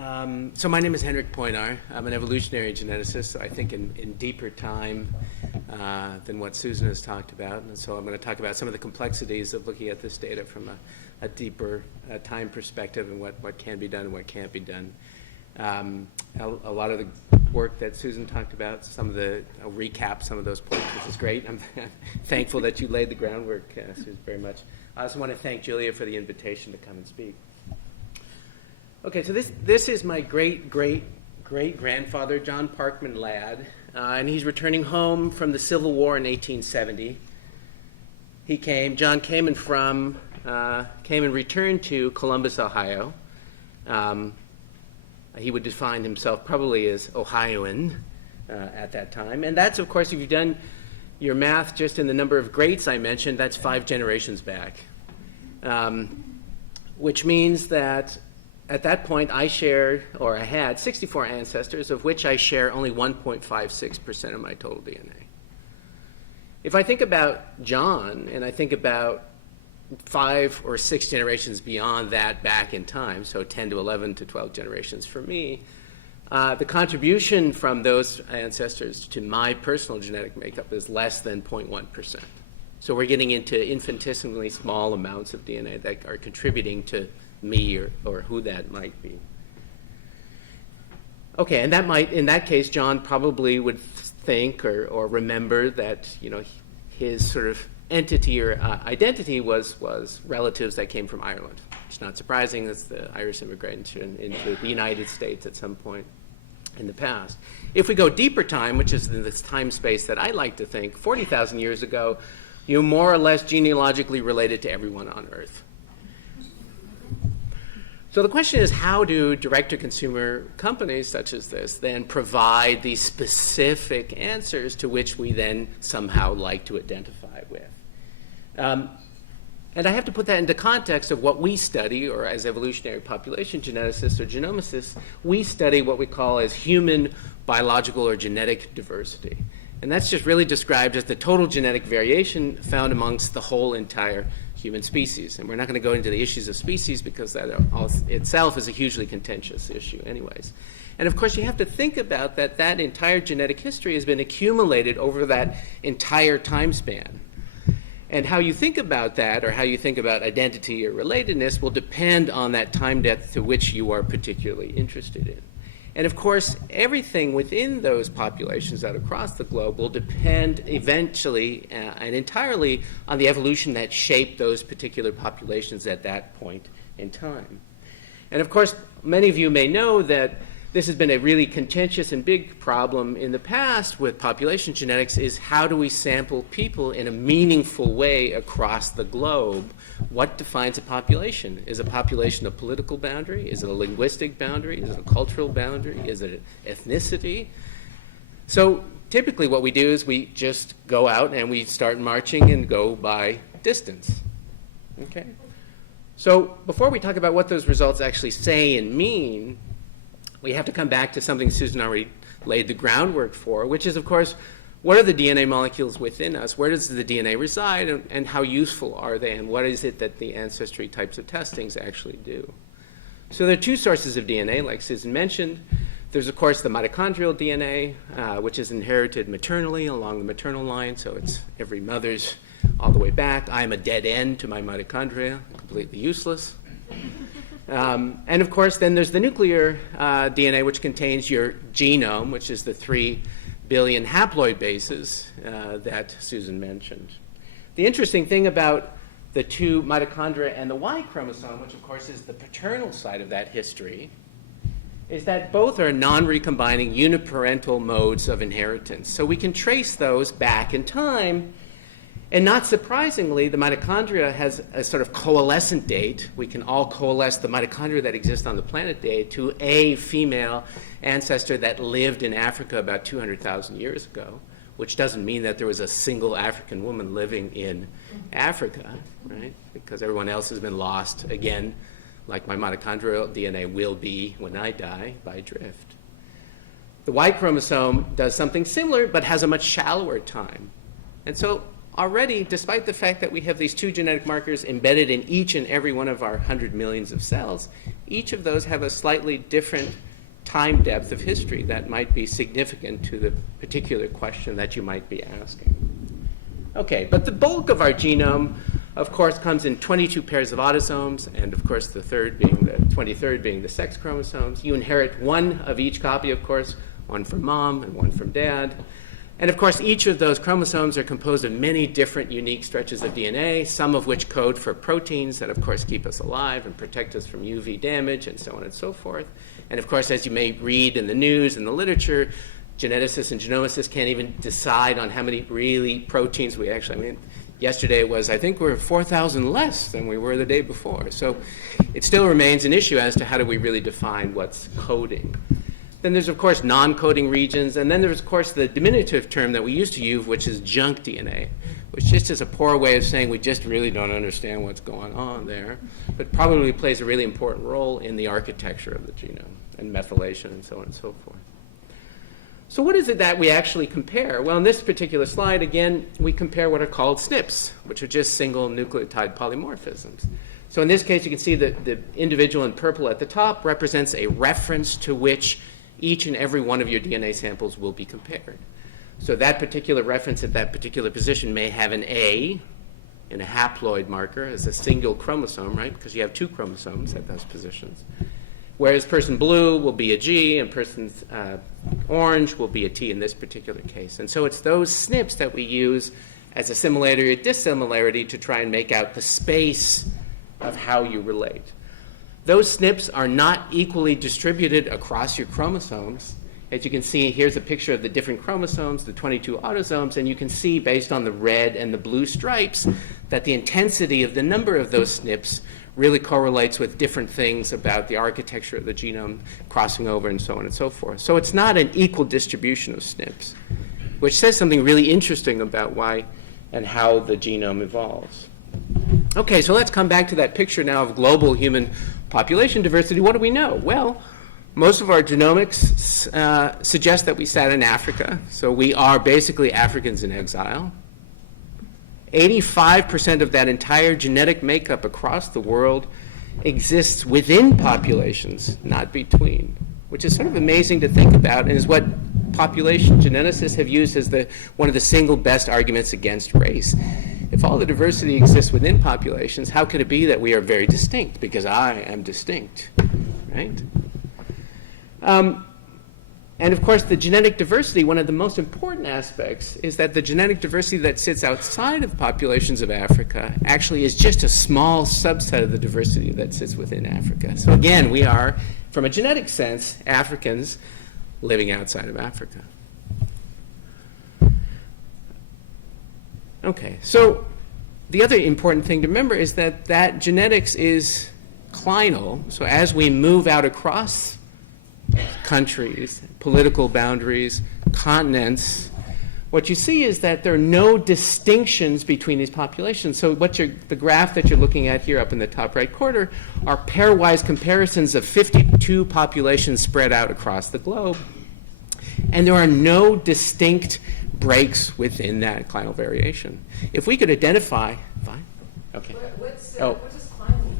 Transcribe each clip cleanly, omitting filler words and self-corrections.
So my name is Hendrik Poinar. I'm an evolutionary geneticist, so I think in deeper time than what Susan has talked about. And so I'm going to talk about some of the complexities of looking at this data from a deeper time perspective and what can be done and what can't be done. A lot of the work that Susan talked about, I'll recap some of those points, which is great. I'm thankful that you laid the groundwork, Susan, very much. I also want to thank Julia for the invitation to come and speak. Okay, so this is my great-great-great-grandfather, John Parkman Ladd, and he's returning home from the Civil War in 1870. John came and returned to Columbus, Ohio. He would define himself probably as Ohioan at that time. And that's, of course, if you've done your math just in the number of greats I mentioned, that's 5 generations back. Which means that at that point I had 64 ancestors, of which I share only 1.56% of my total DNA. If I think about John, and I think about 5 or 6 generations beyond that back in time, so 10 to 11 to 12 generations for me, the contribution from those ancestors to my personal genetic makeup is less than 0.1%. So we're getting into infinitesimally small amounts of DNA that are contributing to me or who that might be. Okay, and in that case, John probably would think or remember that, his sort of entity or identity was relatives that came from Ireland. It's not surprising. That's the Irish immigration into the United States at some point in the past. If we go deeper time, which is in this time space that I like to think, 40,000 years ago, you're more or less genealogically related to everyone on Earth. So the question is, how do direct-to-consumer companies such as this then provide these specific answers to which we then somehow like to identify with? And I have to put that into context of what we study, or as evolutionary population geneticists or genomicists, we study what we call as human biological or genetic diversity. And that's just really described as the total genetic variation found amongst the whole entire human species. And we're not going to go into the issues of species because that itself is a hugely contentious issue anyways. And of course, you have to think about that entire genetic history has been accumulated over that entire time span. And how you think about that, or how you think about identity or relatedness, will depend on that time depth to which you are particularly interested in. And of course, everything within those populations out across the globe will depend eventually and entirely on the evolution that shaped those particular populations at that point in time. And of course, many of you may know that this has been a really contentious and big problem in the past with population genetics, is how do we sample people in a meaningful way across the globe? What defines a population? Is a population a political boundary? Is it a linguistic boundary? Is it a cultural boundary? Is it ethnicity? So typically what we do is we just go out and we start marching and go by distance. Okay? So before we talk about what those results actually say and mean, we have to come back to something Susan already laid the groundwork for, which is, of course, what are the DNA molecules within us? Where does the DNA reside, and how useful are they, and what is it that the ancestry types of testings actually do? So there are 2 sources of DNA, like Susan mentioned. There's, of course, the mitochondrial DNA, which is inherited maternally along the maternal line, so it's every mother's all the way back. I'm a dead end to my mitochondria, completely useless. And of course, then there's the nuclear DNA, which contains your genome, which is the 3 billion haploid bases that Susan mentioned. The interesting thing about the 2 mitochondria and the Y chromosome, which of course is the paternal side of that history, is that both are non-recombining uniparental modes of inheritance. So we can trace those back in time. And not surprisingly, the mitochondria has a sort of coalescent date. We can all coalesce the mitochondria that exist on the planet date to a female ancestor that lived in Africa about 200,000 years ago, which doesn't mean that there was a single African woman living in Africa, right? Because everyone else has been lost, again, like my mitochondrial DNA will be when I die, by drift. The Y chromosome does something similar, but has a much shallower time. And so already, despite the fact that we have these 2 genetic markers embedded in each and every one of our 100 millions of cells, each of those have a slightly different time depth of history that might be significant to the particular question that you might be asking. Okay, but the bulk of our genome, of course, comes in 22 pairs of autosomes, and of course the 23rd being the sex chromosomes. You inherit 1 of each copy, of course, 1 from mom and 1 from dad. And of course, each of those chromosomes are composed of many different unique stretches of DNA, some of which code for proteins that, of course, keep us alive and protect us from UV damage and so on and so forth. And of course, as you may read in the news and the literature, geneticists and genomicists can't even decide on how many really proteins we actually, I mean, yesterday it was, I think we're 4,000 less than we were the day before. So it still remains an issue as to how do we really define what's coding. Then there's, of course, non-coding regions. And then there's, of course, the diminutive term that we used to use, which is junk DNA, which just is a poor way of saying we just really don't understand what's going on there, but probably plays a really important role in the architecture of the genome and methylation and so on and so forth. So what is it that we actually compare? Well, in this particular slide, again, we compare what are called SNPs, which are just single nucleotide polymorphisms. So in this case, you can see that the individual in purple at the top represents a reference to which each and every one of your DNA samples will be compared. So that particular reference at that particular position may have an A in a haploid marker as a single chromosome, right? Because you have 2 chromosomes at those positions. Whereas person blue will be a G and person orange will be a T in this particular case. And so it's those SNPs that we use as a similarity or dissimilarity to try and make out the space of how you relate. Those SNPs are not equally distributed across your chromosomes. As you can see, here's a picture of the different chromosomes, the 22 autosomes, and you can see based on the red and the blue stripes that the intensity of the number of those SNPs really correlates with different things about the architecture of the genome crossing over and so on and so forth. So it's not an equal distribution of SNPs, which says something really interesting about why and how the genome evolves. Okay, so let's come back to that picture now of global human population diversity. What do we know? Well, most of our genomics suggest that we sat in Africa, so we are basically Africans in exile. 85% of that entire genetic makeup across the world exists within populations, not between, which is sort of amazing to think about and is what population geneticists have used as one of the single best arguments against race. If all the diversity exists within populations, how could it be that we are very distinct? Because I am distinct, right? And of course, the genetic diversity, one of the most important aspects is that the genetic diversity that sits outside of populations of Africa actually is just a small subset of the diversity that sits within Africa. So again, we are, from a genetic sense, Africans living outside of Africa. Okay, so the other important thing to remember is that genetics is clinal. So as we move out across countries, political boundaries, continents, what you see is that there are no distinctions between these populations. So the graph that you're looking at here up in the top right corner are pairwise comparisons of 52 populations spread out across the globe. And there are no distinct breaks within that clinal variation. If we could identify, fine, okay. What does clinal mean?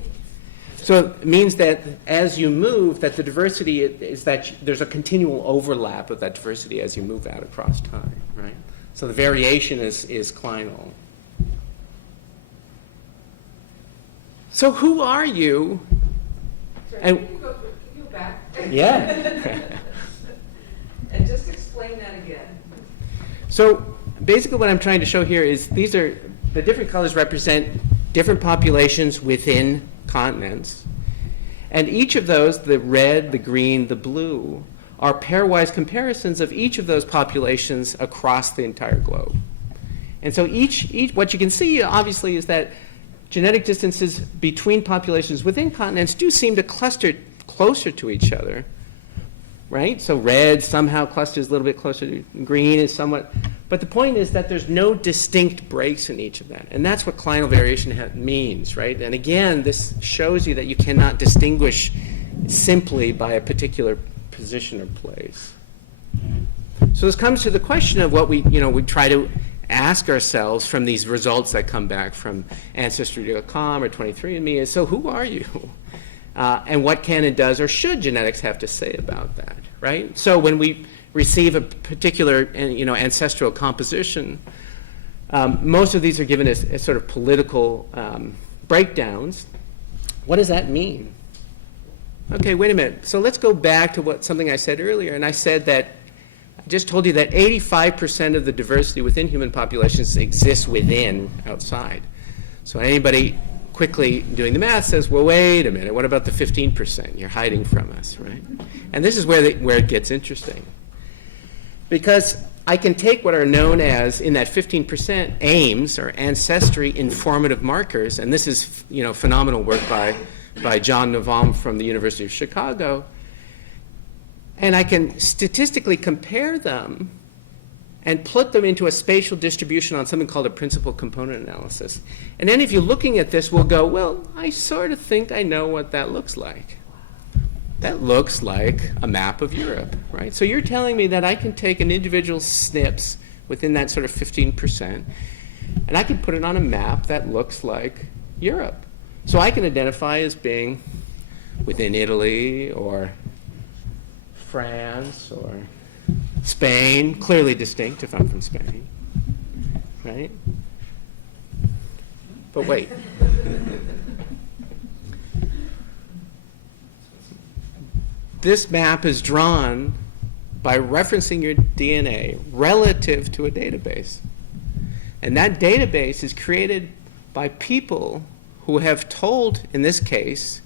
So it means that as you move, that the diversity is that there's a continual overlap of that diversity as you move out across time, right? So the variation is clinal. So who are you? Sorry, And can you go back? yeah. And just explain that again. So basically what I'm trying to show here is these are, the different colors represent different populations within continents. And each of those, the red, the green, the blue, are pairwise comparisons of each of those populations across the entire globe. And so what you can see, obviously, is that genetic distances between populations within continents do seem to cluster closer to each other, right? So red somehow clusters a little bit closer to green is somewhat, but the point is that there's no distinct breaks in each of that. And that's what clinal variation means, right? And again, this shows you that you cannot distinguish simply by a particular position or place. So this comes to the question of what we try to ask ourselves from these results that come back from ancestry.com or 23andMe is, so who are you? And what can and does or should genetics have to say about that, right? So when we receive a particular ancestral composition, most of these are given as sort of political breakdowns. What does that mean? Okay, wait a minute. So let's go back to something I said earlier, and I said that I just told you that 85% of the diversity within human populations exists within, outside. So anybody quickly doing the math says, well, wait a minute, what about the 15% you're hiding from us, right? And this is where it gets interesting. Because I can take what are known as, in that 15%, aims, or ancestry informative markers, and this is phenomenal work by John Novam from the University of Chicago, and I can statistically compare them and put them into a spatial distribution on something called a principal component analysis. And any of you looking at this will go, well, I sort of think I know what that looks like. That looks like a map of Europe, right? So you're telling me that I can take an individual SNPs within that sort of 15%, and I can put it on a map that looks like Europe. So I can identify as being within Italy or France or Spain, clearly distinct if I'm from Spain, right? But wait. This map is drawn by referencing your DNA relative to a database. And that database is created by people who have told, in this case,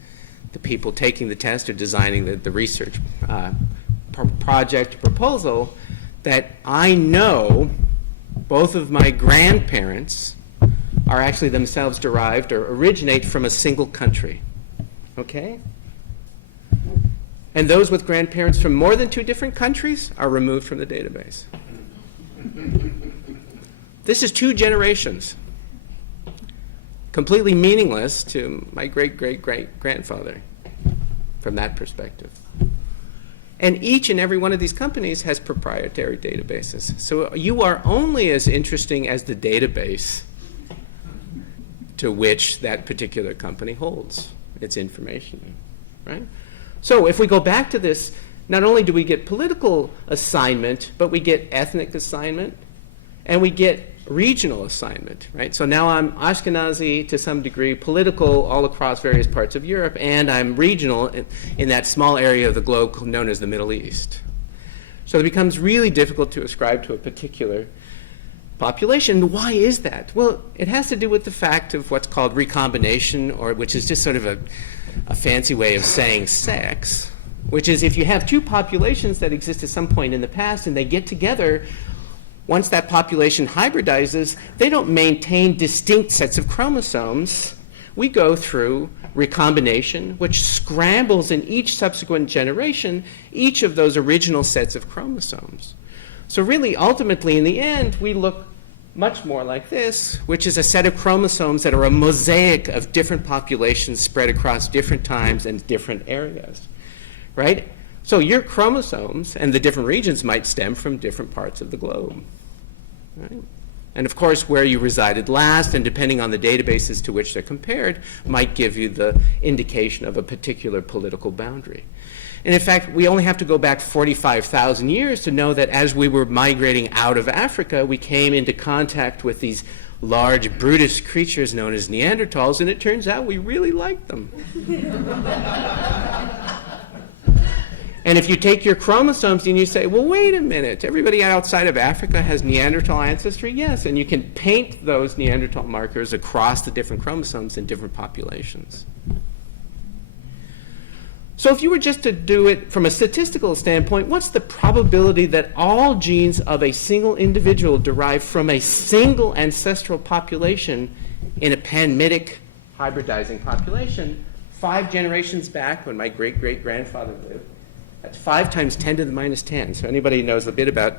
the people taking the test or designing the research project proposal, that I know both of my grandparents are actually themselves derived or originate from a single country. Okay? And those with grandparents from more than 2 different countries are removed from the database. This is 2 generations. Completely meaningless to my great-great-great-grandfather from that perspective. And each and every one of these companies has proprietary databases. So you are only as interesting as the database to which that particular company holds its information, right? So if we go back to this, not only do we get political assignment, but we get ethnic assignment, and we get regional assignment, right? So now I'm Ashkenazi to some degree, political all across various parts of Europe, and I'm regional in that small area of the globe known as the Middle East. So it becomes really difficult to ascribe to a particular population. Why is that? Well, it has to do with the fact of what's called recombination, or which is just sort of a fancy way of saying sex, which is if you have 2 populations that exist at some point in the past and they get together, once that population hybridizes, they don't maintain distinct sets of chromosomes. We go through recombination, which scrambles in each subsequent generation each of those original sets of chromosomes. So really, ultimately, in the end, we look much more like this, which is a set of chromosomes that are a mosaic of different populations spread across different times and different areas, right? So your chromosomes and the different regions might stem from different parts of the globe, right? And of course, where you resided last, and depending on the databases to which they're compared, might give you the indication of a particular political boundary. And in fact, we only have to go back 45,000 years to know that as we were migrating out of Africa, we came into contact with these large, brutish creatures known as Neanderthals, and it turns out we really liked them. And if you take your chromosomes and you say, well, wait a minute, everybody outside of Africa has Neanderthal ancestry? Yes, and you can paint those Neanderthal markers across the different chromosomes in different populations. So if you were just to do it from a statistical standpoint, what's the probability that all genes of a single individual derive from a single ancestral population in a panmitic hybridizing population 5 generations back when my great-great-grandfather lived? That's 5 times 10 to the minus 10. So anybody who knows a bit about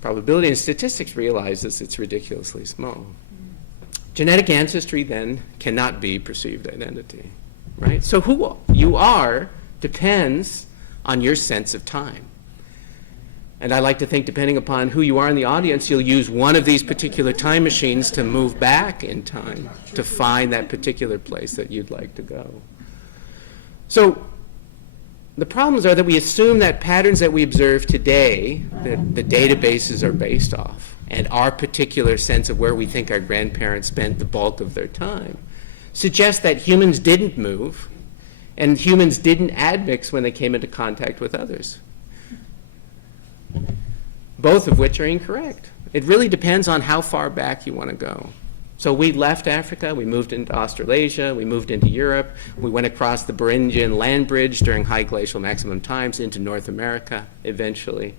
probability and statistics realizes it's ridiculously small. Genetic ancestry then cannot be perceived identity, right? So who you are depends on your sense of time. And I like to think, depending upon who you are in the audience, you'll use one of these particular time machines to move back in time to find that particular place that you'd like to go. So the problems are that we assume that patterns that we observe today, that the databases are based off, and our particular sense of where we think our grandparents spent the bulk of their time, suggest that humans didn't move and humans didn't admix when they came into contact with others. Both of which are incorrect. It really depends on how far back you want to go. So we left Africa, we moved into Australasia, we moved into Europe, we went across the Beringian land bridge during high glacial maximum times into North America eventually.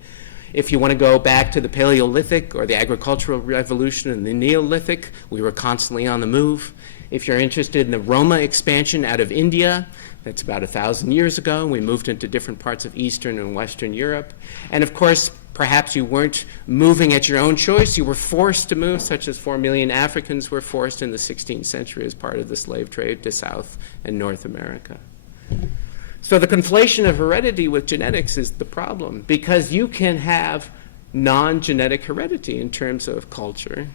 If you want to go back to the Paleolithic or the agricultural revolution and the Neolithic, we were constantly on the move. If you're interested in the Roma expansion out of India, that's about 1,000 years ago. We moved into different parts of Eastern and Western Europe. And of course, perhaps you weren't moving at your own choice. You were forced to move, such as 4 million Africans were forced in the 16th century as part of the slave trade to South and North America. So the conflation of heredity with genetics is the problem, because you can have non-genetic heredity in terms of culture,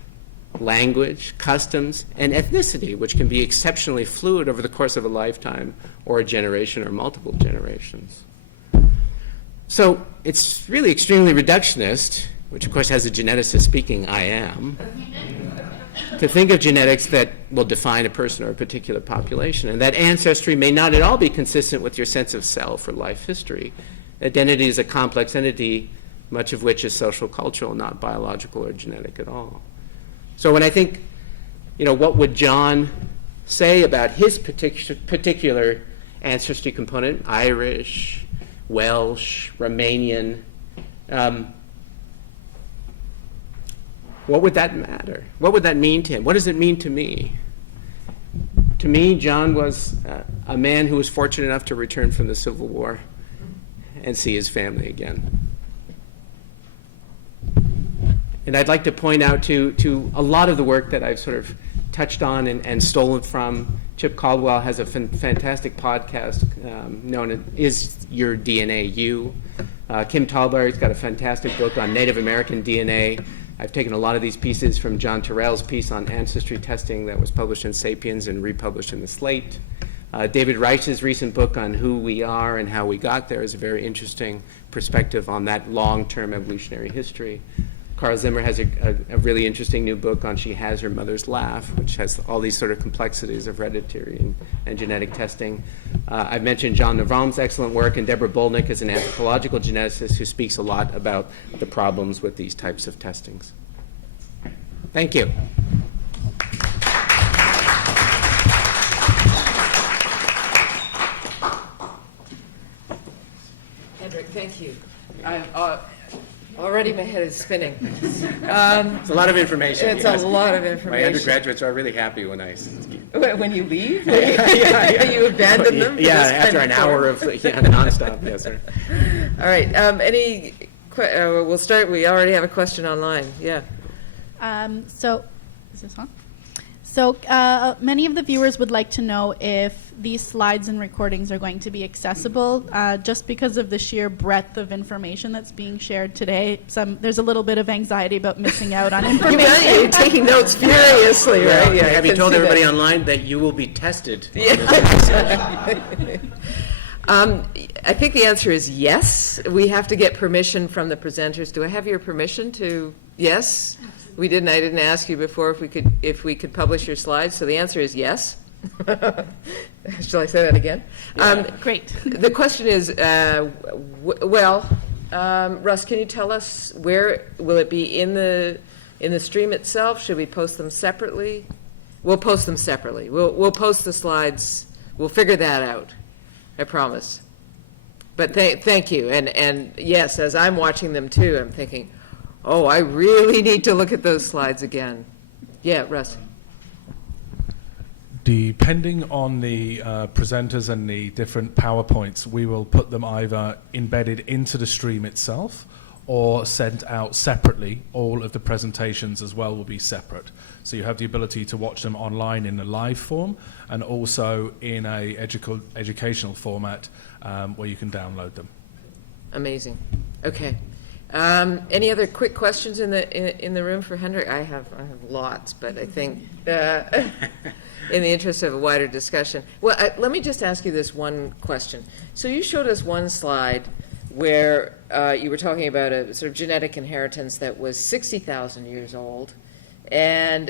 language, customs, and ethnicity, which can be exceptionally fluid over the course of a lifetime or a generation or multiple generations. So it's really extremely reductionist, which of course as a geneticist speaking I am, to think of genetics that will define a person or a particular population, and that ancestry may not at all be consistent with your sense of self or life history. Identity is a complex entity, much of which is social cultural, not biological or genetic at all. So when I think, what would John say about his particular ancestry component, Irish, Welsh, Romanian, what would that matter? What would that mean to him? What does it mean to me? To me, John was a man who was fortunate enough to return from the Civil War and see his family again. And I'd like to point out to a lot of the work that I've sort of touched on and stolen from. Chip Caldwell has a fantastic podcast known as Is Your DNA You? Kim Tallberg's got a fantastic book on Native American DNA. I've taken a lot of these pieces from John Terrell's piece on ancestry testing that was published in Sapiens and republished in the Slate. David Reich's recent book on who we are and how we got there is a very interesting perspective on that long-term evolutionary history. Carl Zimmer has a really interesting new book on She Has Her Mother's Laugh, which has all these sort of complexities of hereditary and genetic testing. I've mentioned John Navram's excellent work, and Deborah Bolnick is an anthropological geneticist who speaks a lot about the problems with these types of testings. Thank you. Hendrik, thank you. Already my head is spinning. It's a lot of information. It's a lot of information. My undergraduates are really happy when I... When you leave? You abandon them? Yeah, after an hour of nonstop. Yes, sir. All right. We'll start. We already have a question online. Yeah. So, is this on? So many of the viewers would like to know if these slides and recordings are going to be accessible, just because of the sheer breadth of information that's being shared today. There's a little bit of anxiety about missing out on information. You're taking notes furiously, right? Yeah, have you told everybody online that you will be tested? Yeah. I think the answer is yes. We have to get permission from the presenters. Do I have your permission to? Yes. I didn't ask you before if we could publish your slides. So the answer is yes. Shall I say that again? Great. The question is, Russ, can you tell us where will it be in the stream itself? Should we post them separately? We'll post them separately. We'll post the slides. We'll figure that out. I promise. But thank you. And yes, as I'm watching them too, I'm thinking, oh, I really need to look at those slides again. Yeah, Russ. Depending on the presenters and the different PowerPoints, we will put them either embedded into the stream itself or sent out separately. All of the presentations as well will be separate. So you have the ability to watch them online in a live form and also in a educational format where you can download them. Amazing. Okay. Any other quick questions in the room for Hendrik? I have lots, but I think in the interest of a wider discussion. Well, let me just ask you this one question. So you showed us one slide where you were talking about a sort of genetic inheritance that was 60,000 years old, and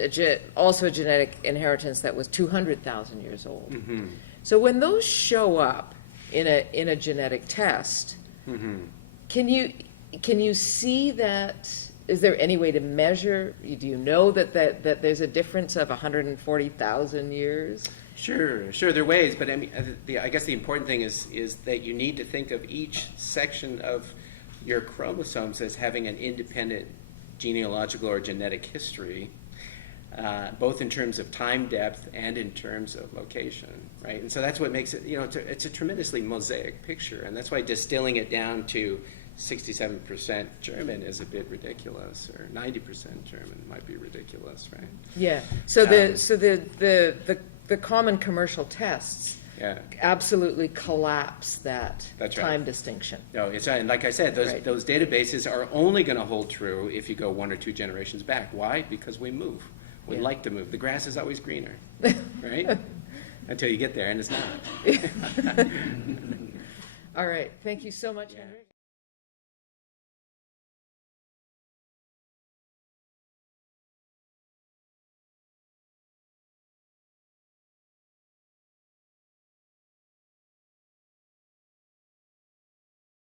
also a genetic inheritance that was 200,000 years old. Mm-hmm. So when those show up in a genetic test, Mm-hmm. can you see that? Is there any way to measure? Do you know that there's a difference of 140,000 years? Sure, there are ways, but I mean, I guess the important thing is that you need to think of each section of your chromosomes as having an independent genealogical or genetic history, both in terms of time depth and in terms of location, right? And so that's what makes it, it's a tremendously mosaic picture, and that's why distilling it down to 67% German is a bit ridiculous, or 90% German might be ridiculous, right? Yeah. So the common commercial tests Yeah. absolutely collapse that That's right. time distinction. No, it's and like I said, Right. those databases are only going to hold true if you go 1 or 2 generations back. Why? Because we move. We Yeah. like to move. The grass is always greener, right? Until you get there, and it's not. All right. Thank you so much, Hendrik.